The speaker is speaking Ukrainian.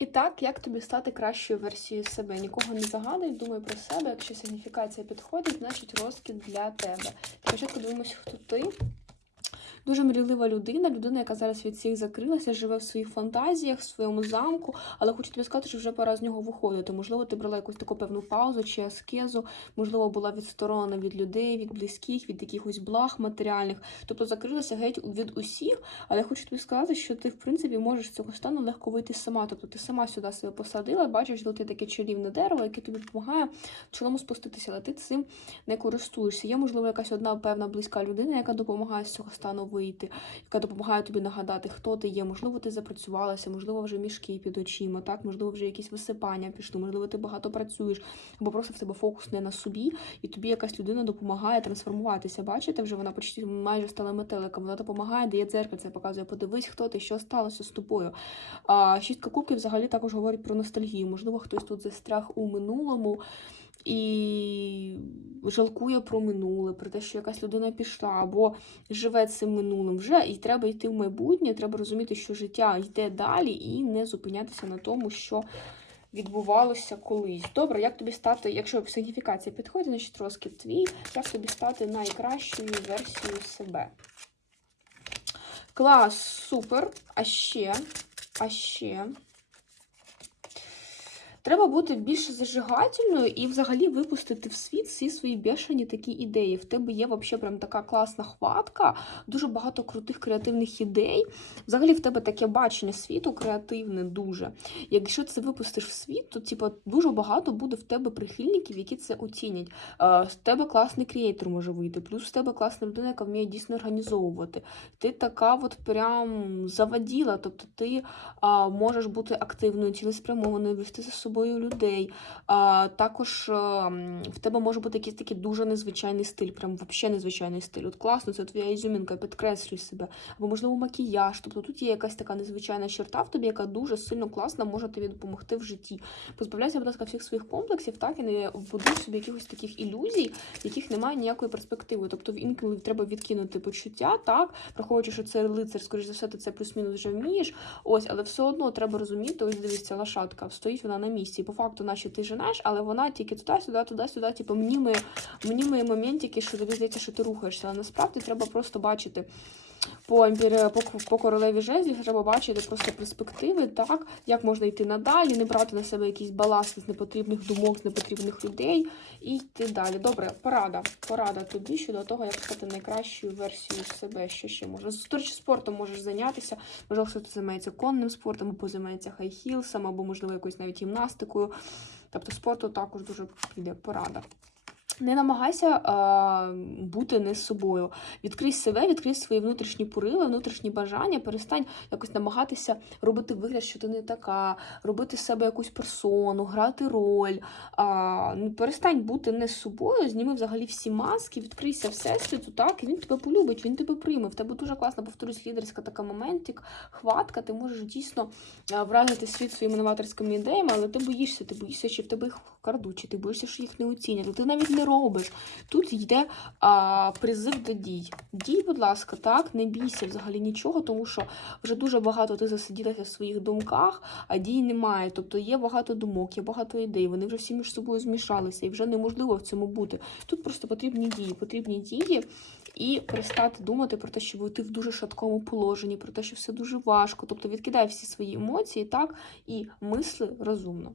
І так, як тобі стати кращою версією себе? Нікого не загадуй, думай про себе. Якщо сигніфікація підходить, значить розкид для тебе. Спочатку дивимося, хто ти. Дуже мрійлива людина, людина, яка зараз від всіх закрилася, живе в своїх фантазіях, в своєму замку, але хочу тобі сказати, що вже пора з нього виходити. Можливо, ти брала якусь таку певну паузу чи аскезу, можливо, була відсторонена від людей, від близьких, від якихось благ матеріальних. Тобто закрилася геть від усіх. Але хочу тобі сказати, що ти, в принципі, можеш з цього стану легко вийти сама. Тобто ти сама сюди себе посадила, бачиш, що ти таке чарівне дерево, яке тобі допомагає в чолому спуститися, але ти цим не користуєшся. Є, можливо, якась одна певна близька людина, яка допомагає з цього стану вийти, яка допомагає тобі нагадати, хто ти є. Можливо, ти запрацювалася, можливо, вже мішки під очима, так, можливо, вже якісь висипання пішли, можливо, ти багато працюєш, або просто в тебе фокус не на собі, і тобі якась людина допомагає трансформуватися. Бачите, вже вона почти майже стала метеликом. Вона допомагає, дає дзеркальце, показує, подивись, хто ти, що сталося з тобою. А шістка кубків взагалі також говорить про ностальгію. Можливо, хтось тут застряг у минулому. І жалкує про минуле, про те, що якась людина пішла, або живе цим минулим вже, і треба йти в майбутнє, треба розуміти, що життя йде далі, і не зупинятися на тому, що відбувалося колись. Добре, як тобі стати, якщо сигніфікація підходить, значить розкид твій, як тобі стати найкращою версією себе? Клас, супер. А ще, а ще. Треба бути більш зажигательною і взагалі випустити в світ всі свої бешені такі ідеї. В тебе є взагалі прям така класна хватка, дуже багато крутих креативних ідей. Взагалі в тебе таке бачення світу креативне дуже. Якщо це випустиш в світ, то типу, дуже багато буде в тебе прихильників, які це оцінять. Е, З тебе класний креатор може вийти, плюс в тебе класна людина, яка вміє дійсно організовувати. Ти така от прям заводіла, тобто ти а, можеш бути активною, цілеспрямованою, вести за собою людей. А, також а, в тебе може бути якийсь такий дуже незвичайний стиль, прям взагалі незвичайний стиль. От класно, це твоя ізюмінка, підкреслюй себе. Або, можливо, макіяж. Тобто тут є якась така незвичайна черта в тобі, яка дуже сильно класно може тобі допомогти в житті. Позбавляйся, будь ласка, всіх своїх комплексів, так, і не будуй собі якихось таких ілюзій, яких немає ніякої перспективи. Тобто інколи треба відкинути почуття, так, враховуючи, що це лицар, скоріш за все, ти це плюс-мінус вже вмієш. Ось, але все одно треба розуміти, ось дивіться, лошадка, стоїть вона на місці. По факту, наче ти женеш, але вона тільки туди-сюди, туди-сюди, типу, мнімає, мнімає моментики, що тобі здається, що ти рухаєшся. Але насправді треба просто бачити. По, імпері... по, по королеві жезлів треба бачити просто перспективи, так, як можна йти надалі, не брати на себе якийсь баласт з непотрібних думок, з непотрібних людей і йти далі. Добре, порада. Порада тобі щодо того, як стати найкращою версією себе, що ще можна. Речі, спортом можеш зайнятися. Можливо, хтось займається конним спортом, або займається хайхілсом, або, можливо, якоюсь навіть гімнастикою. Тобто спорту також дуже піде порада. Не намагайся а, бути не з собою. Відкрий себе, відкрий свої внутрішні пориви, внутрішні бажання, перестань якось намагатися робити вигляд, що ти не така, робити з себе якусь персону, грати роль. А, ну, перестань бути не з собою, зніми взагалі всі маски, відкрийся всесвіту, так, і він тебе полюбить, він тебе прийме. В тебе дуже класна, повторюсь, лідерська така моментик, хватка, ти можеш дійсно вразити світ своїми новаторськими ідеями, але ти боїшся, ти боїшся, чи в тебе їх крадуть, чи ти боїшся, що їх не оцінять. Ти навіть не робиш. Тут йде а, призив до дій. Дій, будь ласка, так, не бійся взагалі нічого, тому що вже дуже багато ти засиділася в своїх думках, а дій немає. Тобто є багато думок, є багато ідей, вони вже всі між собою змішалися, і вже неможливо в цьому бути. Тут просто потрібні дії, потрібні дії. І перестати думати про те, що ти в дуже шаткому положенні, про те, що все дуже важко. Тобто відкидай всі свої емоції, так, і мисли розумно.